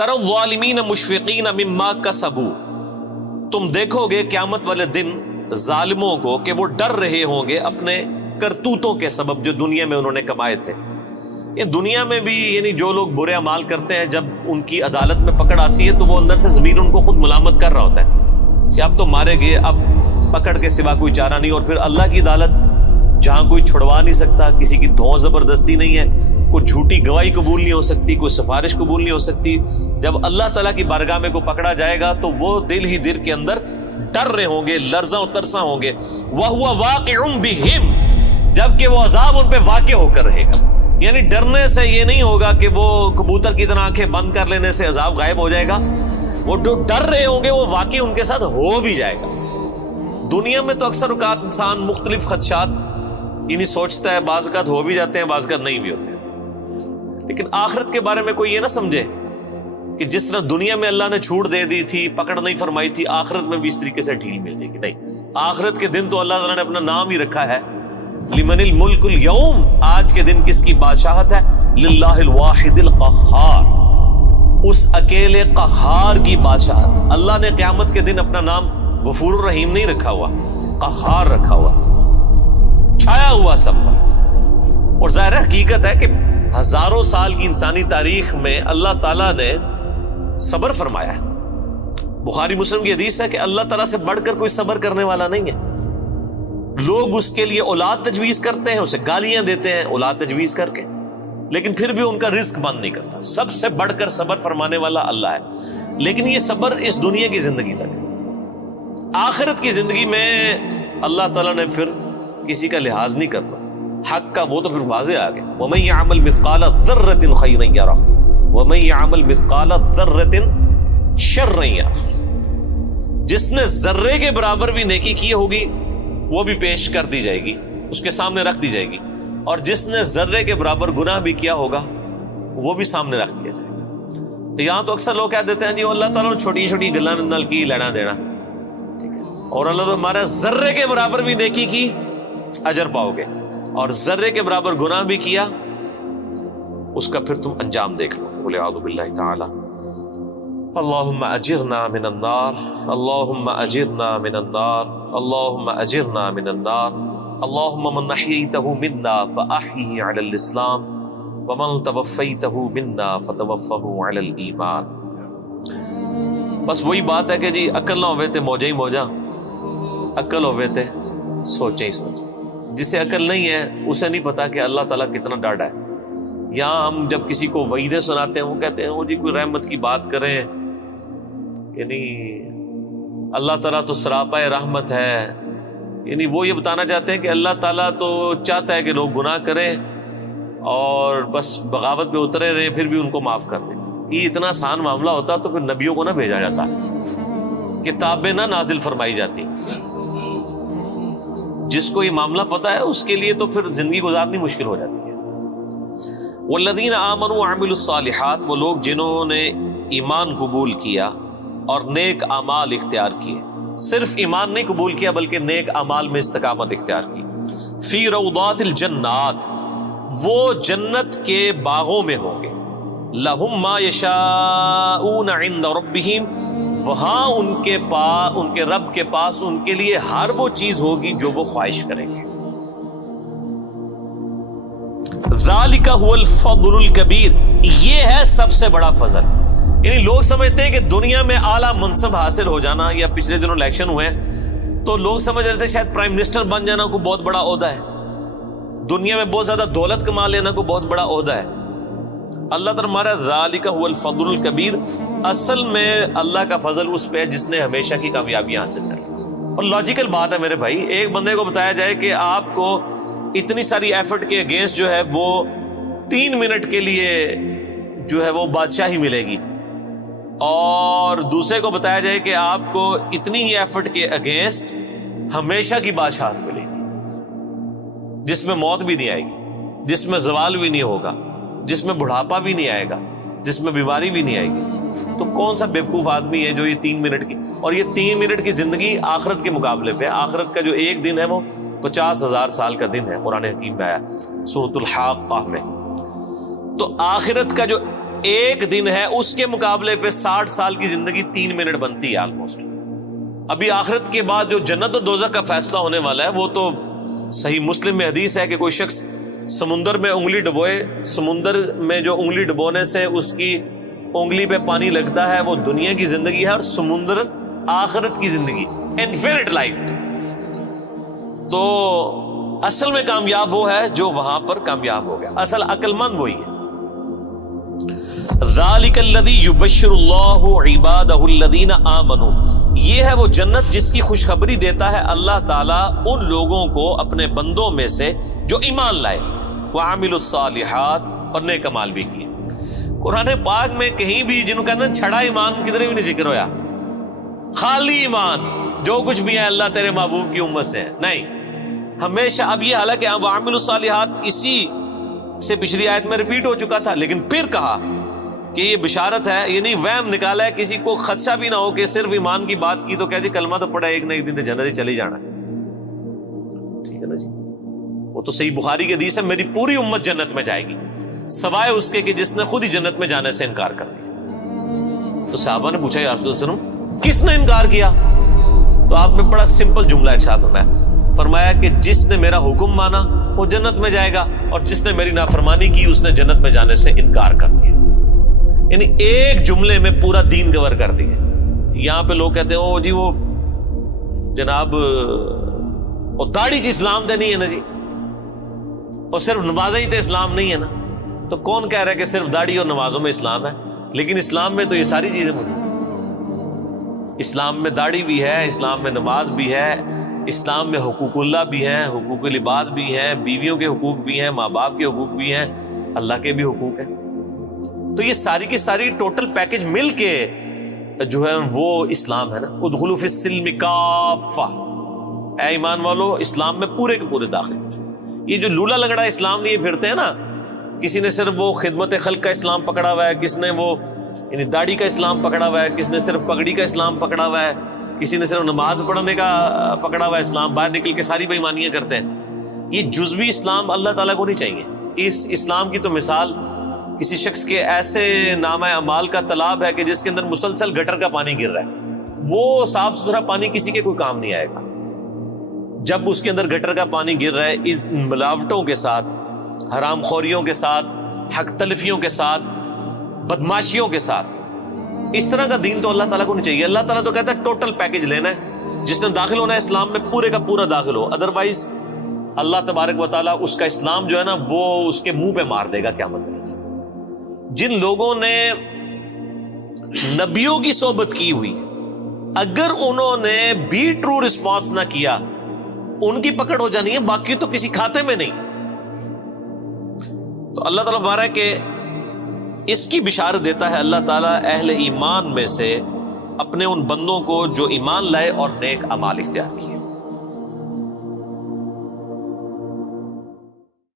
تر الظالمین مشفقین مما کسبوا، تم دیکھو گے قیامت والے دن ظالموں کو کہ وہ ڈر رہے ہوں گے اپنے کرتوتوں کے سبب جو دنیا میں انہوں نے کمائے تھے۔ یہ دنیا میں بھی یعنی جو لوگ برے اعمال کرتے ہیں جب ان کی عدالت میں پکڑ آتی ہے تو وہ اندر سے ضمیر ان کو خود ملامت کر رہا ہوتا ہے کہ اب تو مارے گئے، اب پکڑ کے سوا کوئی چارہ نہیں۔ اور پھر اللہ کی عدالت جہاں کوئی چھڑوا نہیں سکتا، کسی کی دھوں زبردستی نہیں ہے، کوئی جھوٹی گواہی قبول نہیں ہو سکتی، کوئی سفارش قبول نہیں ہو سکتی، جب اللہ تعالیٰ کی بارگاہ میں کو پکڑا جائے گا تو وہ دل ہی دل کے اندر ڈر رہے ہوں گے، لرزاں و ترساں ہوں گے۔ وَهُوَ وَاقِعٌ بِهِمْ، جبکہ وہ عذاب ان پہ واقع ہو کر رہے گا۔ یعنی ڈرنے سے یہ نہیں ہوگا کہ وہ کبوتر کی طرح آنکھیں بند کر لینے سے عذاب غائب ہو جائے گا، وہ جو ڈر رہے ہوں گے وہ واقعی ان کے ساتھ ہو بھی جائے گا۔ دنیا میں تو اکثر اوقات انسان مختلف خدشات یعنی سوچتا ہے، بعض اوقات ہو بھی جاتے ہیں، بعض اوقات نہیں بھی ہوتے ہیں، لیکن آخرت کے بارے میں کوئی یہ نہ سمجھے کہ جس طرح دنیا میں اللہ نے چھوٹ دے دی تھی، پکڑ نہیں فرمائی تھی، آخرت میں بھی اس طریقے سے ڈھیل مل جائے گی۔ نہیں، آخرت کے دن تو اللہ تعالیٰ نے اپنا نام ہی رکھا ہے، لمن الملک اليوم، آج کے دن کس کی بادشاہت ہے؟ للہ الواحد القہار، اس اکیلے قہار کی بادشاہت۔ اللہ نے قیامت کے دن اپنا نام غفور الرحیم نہیں رکھا ہوا، قہار رکھا ہوا، چھایا ہوا سب پر۔ اور ظاہر حقیقت ہے کہ ہزاروں سال کی انسانی تاریخ میں اللہ تعالیٰ نے صبر فرمایا ہے۔ بخاری مسلم کی حدیث ہے کہ اللہ تعالیٰ سے بڑھ کر کوئی صبر کرنے والا نہیں ہے۔ لوگ اس کے لیے اولاد تجویز کرتے ہیں، اسے گالیاں دیتے ہیں اولاد تجویز کر کے، لیکن پھر بھی ان کا رزق بند نہیں کرتا۔ سب سے بڑھ کر صبر فرمانے والا اللہ ہے، لیکن یہ صبر اس دنیا کی زندگی تک ہے۔ آخرت کی زندگی میں اللہ تعالیٰ نے پھر کسی کا لحاظ نہیں کرنا، حق کا وہ تو پھر واضح آ گیا۔ وَمَن يَعْمَلْ مِثْقَالَ ذَرَّةٍ خَيْرًا يَرَهُ وَمَن يَعْمَلْ مِثْقَالَ ذَرَّةٍ شَرًّا يَرَهُ، جس نے ذرے کے برابر بھی نیکی کی ہوگی وہ بھی پیش کر دی جائے گی، اس کے سامنے رکھ دی جائے گی، اور جس نے ذرے کے برابر گناہ بھی کیا ہوگا وہ بھی سامنے رکھ دیا جائے گا۔ یہاں تو اکثر لوگ کہہ دیتے ہیں جی اللہ تعالیٰ نے چھوٹی چھوٹی گلاں نال کی لینا دینا، اور اللہ تعالیٰ ہمارا ذرے کے برابر بھی نیکی کی اجر پاؤ گے، اور ذرے کے برابر گناہ بھی کیا اس کا پھر تم انجام دیکھ لو۔ والعیاذ باللہ تعالی۔ اللہم اجرنا من النار، اللہم اجرنا من النار، اللہم اجرنا من النار، اللہم من احییتہ منا فاحیہ علی الاسلام ومن توفیتہ منا فتوفہ علی الایمان۔ بس وہی بات ہے کہ جی عقل نہ ہوئے تے موجہ ہی موجہ، عقل ہوئے تے سوچیں ہی سوچیں۔ جسے عقل نہیں ہے اسے نہیں پتا کہ اللہ تعالیٰ کتنا ڈاڈا ہے۔ یہاں ہم جب کسی کو وعیدیں سناتے ہیں وہ کہتے ہیں وہ جی کوئی رحمت کی بات کریں، یعنی اللہ تعالیٰ تو سراپا رحمت ہے، یعنی وہ یہ بتانا چاہتے ہیں کہ اللہ تعالیٰ تو چاہتا ہے کہ لوگ گناہ کریں اور بس بغاوت پہ اترے رہے پھر بھی ان کو معاف کر دیں۔ یہ اتنا آسان معاملہ ہوتا تو پھر نبیوں کو نہ بھیجا جاتا، کتابیں نہ نازل فرمائی جاتی۔ جس کو یہ معاملہ پتا ہے اس کے لیے تو پھر زندگی گزارنی مشکل ہو جاتی ہے۔ والذین آمنوا وعملوا الصالحات، وہ لوگ جنہوں نے ایمان قبول کیا اور نیک اعمال اختیار کیے، صرف ایمان نہیں قبول کیا بلکہ نیک اعمال میں استقامت اختیار کی۔ فی روضات الجنات، وہ جنت کے باغوں میں ہوں گے۔ لہم ما یشاءون عند ربہم، وہاں ان کے رب کے پاس ان کے لیے ہر وہ چیز ہوگی جو وہ خواہش کریں گے۔ ذالک هو الفضل الکبیر، یہ ہے سب سے بڑا فضل۔ یعنی لوگ سمجھتے ہیں کہ دنیا میں اعلیٰ منصب حاصل ہو جانا، یا پچھلے دنوں الیکشن ہوئے ہیں تو لوگ سمجھ رہے تھے شاید پرائم منسٹر بن جانا کوئی بہت بڑا عہدہ ہے، دنیا میں بہت زیادہ دولت کما لینا کوئی بہت بڑا عہدہ ہے۔ اللہ تعالیٰ ہمارا ذالک هو الفضل الکبیر، اصل میں اللہ کا فضل اس پہ ہے جس نے ہمیشہ کی کامیابیاں حاصل کر لی۔ اور لاجیکل بات ہے میرے بھائی، ایک بندے کو بتایا جائے کہ آپ کو اتنی ساری ایفرٹ کے اگینسٹ جو ہے وہ 3 منٹ کے لیے جو ہے وہ بادشاہی ملے گی، اور دوسرے کو بتایا جائے کہ آپ کو اتنی ہی ایفرٹ کے اگینسٹ ہمیشہ کی بادشاہت ملے گی، جس میں موت بھی نہیں آئے گی، جس میں زوال بھی نہیں ہوگا، جس میں بڑھاپا بھی نہیں آئے گا، جس میں بیماری بھی نہیں آئے گی۔ تو کون سا بیوقوف آدمی ہے جو یہ 3 منٹ کی، اور یہ 3 منٹ کی زندگی آخرت کے مقابلے پہ، آخرت کا جو ایک دن ہے وہ 50,000 سال کا دن ہے، قرآن حکیم میں آیا سورۃ الحاقہ میں۔ تو آخرت کا جو ایک دن ہے اس کے مقابلے پہ 60 سال کی زندگی 3 منٹ بنتی ہے آلموسٹ. ابھی آخرت کے بعد جو جنت اور دوزخ کا فیصلہ ہونے والا ہے وہ تو صحیح مسلم میں حدیث ہے کہ کوئی شخص سمندر میں انگلی ڈبوئے, سمندر میں جو انگلی ڈبونے سے اس کی انگلی پہ پانی لگتا ہے وہ دنیا کی زندگی ہے, اور سمندر آخرت کی زندگی, انفینٹ لائف. تو اصل میں کامیاب وہ ہے جو وہاں پر کامیاب ہو گیا, اصل عقل مند وہی ہے. ذالک الذی یبشر اللہ عبادہ الذین آمنوا, یہ ہے وہ جنت جس کی خوشخبری دیتا ہے اللہ تعالیٰ ان لوگوں کو اپنے بندوں میں سے جو ایمان لائے, وعملوا الصالحات, اور نیک اعمال بھی کیے. قرآن پاک میں کہیں بھی جنہوں کہتے ہیں چھڑا ایمان کدھر بھی نہیں ذکر ہویا, خالی ایمان جو کچھ بھی ہے اللہ تیرے محبوب کی امت سے ہے, نہیں. ہمیشہ اب یہ حالانکہ وعملوا الصالحات اسی سے پچھلی آیت میں ریپیٹ ہو چکا تھا, لیکن پھر کہا کہ یہ بشارت ہے, یعنی وہم نکالا ہے, کسی کو خدشہ بھی نہ ہو کہ صرف ایمان کی بات کی تو کہہ دی کلمہ تو پڑھا ایک نہ ایک دن تو جنت ہی چلی جانا ہے. ٹھیک ہے نا جی, وہ تو صحیح بخاری کی حدیث ہے, میری پوری امت جنت میں جائے گی سوائے اس کے کہ جس نے خود ہی جنت میں جانے سے انکار کر دیا. تو صحابہ نے پوچھا یا رسول اللہ صلی اللہ علیہ وسلم کس نے انکار کیا؟ تو آپ نے بڑا سمپل جملہ ارشاد فرمایا کہ جس نے میرا حکم مانا وہ جنت میں جائے گا, اور جس نے میری نافرمانی کی اس نے جنت میں جانے سے انکار کر دیا. یعنی ایک جملے میں پورا دین کور کر دیا. یہاں پہ لوگ کہتے ہیں او جی وہ جناب اور داڑھی جی اسلام دے نہیں ہے نا جی, اور صرف نمازیں ہی تو اسلام نہیں ہے نا. تو کون کہہ رہا ہے کہ صرف داڑھی اور نمازوں میں اسلام ہے؟ لیکن اسلام میں تو یہ ساری چیزیں موجود ہیں. اسلام میں داڑھی بھی ہے, اسلام میں نماز بھی ہے, اسلام میں حقوق اللہ بھی ہیں, حقوق العباد بھی ہیں, بیویوں کے حقوق بھی ہیں, ماں باپ کے حقوق بھی ہیں, اللہ کے بھی حقوق ہیں. تو یہ ساری کی ساری ٹوٹل پیکج مل کے جو ہے وہ اسلام ہے نا. ادخلوا فی السلم کافہ, اے ایمان والو اسلام میں پورے کے پورے داخل ہو جائے. یہ جو لولا لنگڑا اسلام لیے پھرتے ہیں نا, کسی نے صرف وہ خدمت خلق کا اسلام پکڑا ہوا ہے, کس نے وہ یعنی داڑھی کا اسلام پکڑا ہوا ہے, کس نے صرف پگڑی کا اسلام پکڑا ہوا ہے, کسی نے صرف نماز پڑھنے کا پکڑا ہوا ہے اسلام, باہر نکل کے ساری بے ایمانیاں کرتے ہیں. یہ جزوی اسلام اللہ تعالیٰ کو نہیں چاہیے. اس اسلام کی تو مثال کسی شخص کے ایسے نامہ اعمال کا تالاب ہے کہ جس کے اندر مسلسل گٹر کا پانی گر رہا ہے, وہ صاف ستھرا پانی کسی کے کوئی کام نہیں آئے گا. جب اس کے اندر گٹر کا پانی گر رہا ہے اس ملاوٹوں کے ساتھ, حرام خوریوں کے ساتھ, حق تلفیوں کے ساتھ, بدماشیوں کے ساتھ, اس طرح کا دین تو اللہ تعالیٰ کو نہیں چاہیے. اللہ تعالیٰ تو کہتا ہے ٹوٹل پیکج لینا ہے, جس نے داخل ہونا ہے اسلام میں پورے کا پورا داخل ہو, ادروائز اللہ تبارک و تعالیٰ اس کا اسلام جو ہے نا وہ اس کے منہ پہ مار دے گا قیامت کے دن. جن لوگوں نے نبیوں کی صحبت کی ہوئی, اگر انہوں نے بھی ٹرو رسپانس نہ کیا ان کی پکڑ ہو جانی ہے, باقی تو کسی کھاتے میں نہیں. تو اللہ تعالیٰ بارہ کہ اس کی بشارت دیتا ہے اللہ تعالیٰ اہل ایمان میں سے اپنے ان بندوں کو جو ایمان لائے اور نیک اعمال اختیار کیے.